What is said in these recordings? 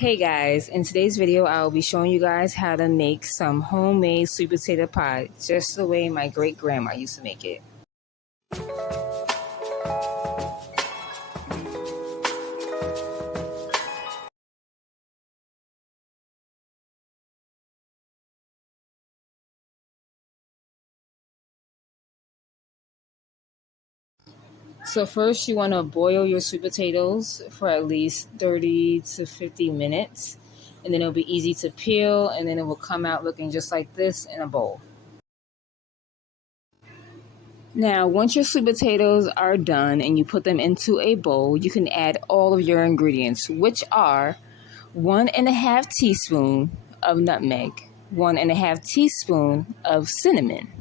Hey guys, in today's video I'll be showing you guys how to make some homemade sweet potato pie just the way my great grandma used to make it. So first you want to boil your sweet potatoes for at least 30 to 50 minutes, and then it'll be easy to peel, and then it will come out looking just like this in a bowl. Now, once your sweet potatoes are done and you put them into a bowl, you can add all of your ingredients, which are 1.5 teaspoon of nutmeg, 1.5 teaspoon of cinnamon,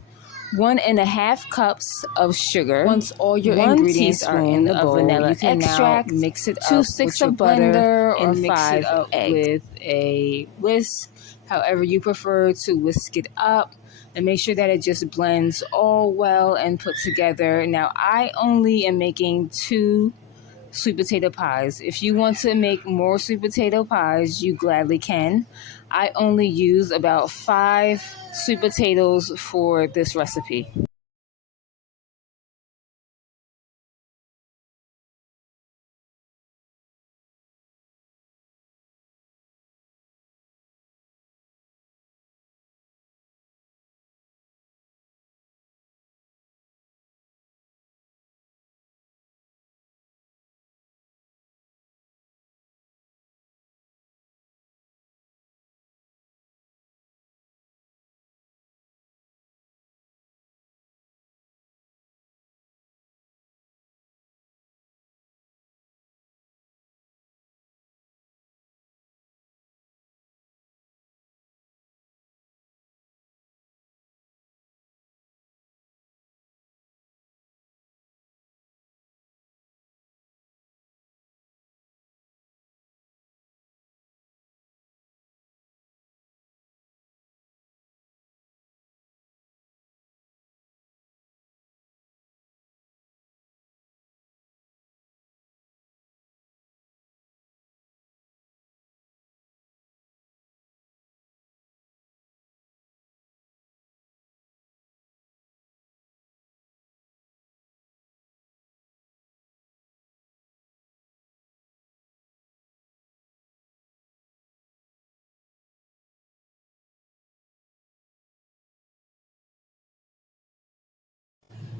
1.5 cups of sugar. Once all your ingredients are in the bowl, vanilla, you can extract, mix it up 2 sticks of butter, and mix it up with a whisk, however you prefer to whisk it up. And make sure that it just blends all well and put together. Now, I only am making 2 sweet potato pies. If you want to make more sweet potato pies, you gladly can. I only use about 5 sweet potatoes for this recipe.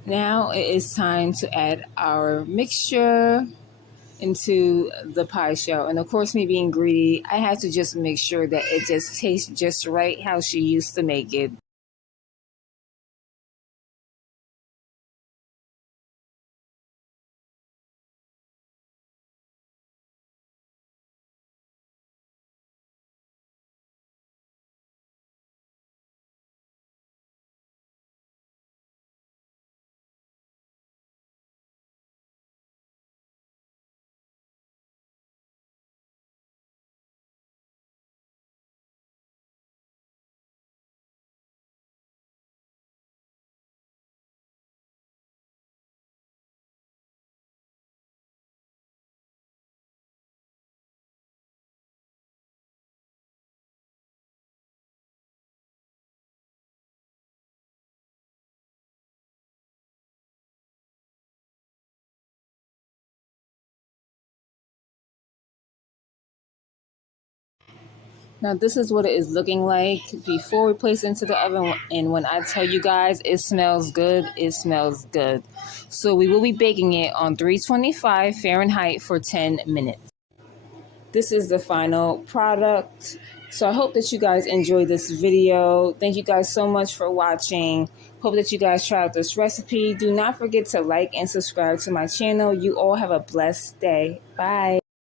Now it is time to add our mixture into the pie shell. And of course, me being greedy, I had to just make sure that it just tastes just right how she used to make it. Now this is what it is looking like before we place it into the oven, and when I tell you guys it smells good, it smells good. So we will be baking it on 325 Fahrenheit for 10 minutes. This is the final product. So I hope that you guys enjoyed this video. Thank you guys so much for watching. Hope that you guys try out this recipe. Do not forget to like and subscribe to my channel. You all have a blessed day. Bye.